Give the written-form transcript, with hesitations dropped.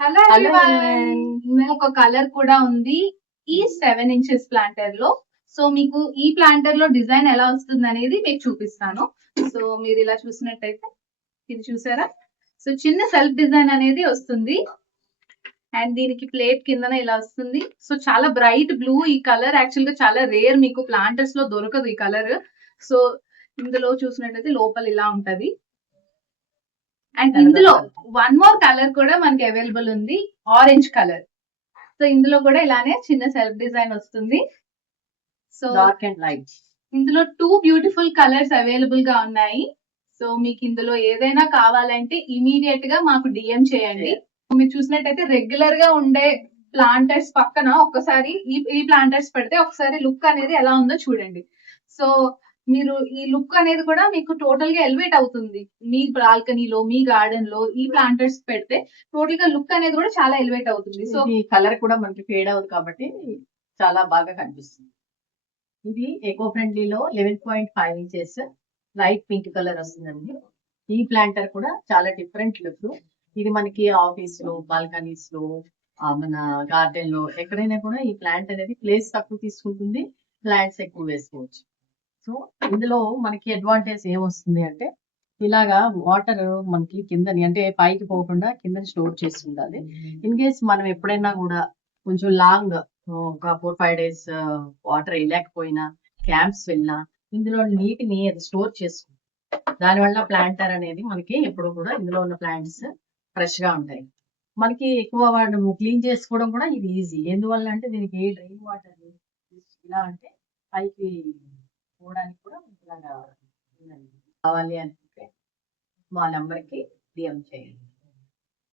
Hello hello everyone, everyone. ఒక colour కూడా ఉంది ఈ 7 ఇంచెస్ ప్లాంటర్ లో. సో మీకు ఈ ప్లాంటర్ లో డిజైన్ ఎలా వస్తుంది అనేది మీకు చూపిస్తాను. సో మీరు ఇలా చూసినట్టయితే ఇది చూసారా? సో చిన్న సెల్ఫ్ డిజైన్ అనేది వస్తుంది అండ్ దీనికి ప్లేట్ కిందన ఇలా వస్తుంది. సో చాలా బ్రైట్ బ్లూ, ఈ కలర్ యాక్చువల్ గా చాలా రేర్, మీకు ప్లాంటర్స్ లో దొరకదు ఈ కలర్. సో ఇందులో చూసినట్టయితే లోపల ఇలా ఉంటది. అండ్ ఇందులో వన్ మోర్ కలర్ కూడా మనకి అవైలబుల్ ఉంది, ఆరెంజ్ కలర్. సో ఇందులో కూడా ఇలానే చిన్న సెల్ఫ్ డిజైన్ వస్తుంది. So dark and light. ఇందులో 2 బ్యూటిఫుల్ కలర్స్ అవైలబుల్ గా ఉన్నాయి. సో మీకు ఇందులో ఏదైనా కావాలంటే ఇమీడియట్ గా మాకు డిఎం చేయండి. మీరు చూసినట్టయితే రెగ్యులర్ గా ఉండే ప్లాంటర్స్ పక్కన ఒక్కసారి ఈ ప్లాంటర్స్ పెడితే ఒకసారి లుక్ అనేది ఎలా ఉందో చూడండి. సో మీరు ఈ లుక్ అనేది కూడా మీకు టోటల్ గా ఎలివేట్ అవుతుంది. మీ బాల్కనీలో, మీ గార్డెన్ లో ఈ ప్లాంటర్స్ పెడితే టోటల్ గా లుక్ అనేది కూడా చాలా ఎలివేట్ అవుతుంది. సో ఈ కలర్ కూడా మనకి ఫేడ్ అవుతుంది కాబట్టి చాలా బాగా కనిపిస్తుంది. ఇది ఎకో ఫ్రెండ్లీలో 11.5 ఇంచెస్ లైట్ పింక్ కలర్ వస్తుందండి. ఈ ప్లాంటర్ కూడా చాలా డిఫరెంట్ లుక్. ఇది మనకి ఆఫీస్ లో, బాల్కనీస్ లో, మన గార్డెన్ లో ఎక్కడైనా కూడా ఈ ప్లాంట్ అనేది ప్లేస్ తక్కువ తీసుకుంటుంది, ప్లాంట్స్ ఎక్కువ వేసుకోవచ్చు. సో ఇందులో మనకి అడ్వాంటేజ్ ఏమొస్తుంది అంటే ఇలాగా వాటర్ మనకి కిందని అంటే పైకి పోకుండా కింద స్టోర్ చేసి ఉండాలి. ఇన్ కేస్ మనం ఎప్పుడైనా కూడా కొంచెం లాంగ్ ఒక 4-5 డేస్ వాటర్ వేయలేకపోయినా, క్యాంప్స్ వెళ్ళినా ఇందులో నీటిని అది స్టోర్ చేసుకుంటుంది. దానివల్ల ప్లాంటర్ అనేది మనకి ఎప్పుడు కూడా ఇందులో ఉన్న ప్లాంట్స్ ఫ్రెష్ గా ఉంటాయి. మనకి ఎక్కువ వాటర్ క్లీన్ చేసుకోవడం కూడా ఇది ఈజీ. ఎందువల్ల అంటే దీనికి డ్రైన్ వాటర్ ఇలా అంటే పైకి పోవడానికి కూడా ఇలాగా ఉందండి. కావాలి అనుకుంటే మా నెంబర్కి డిఎం చేయండి.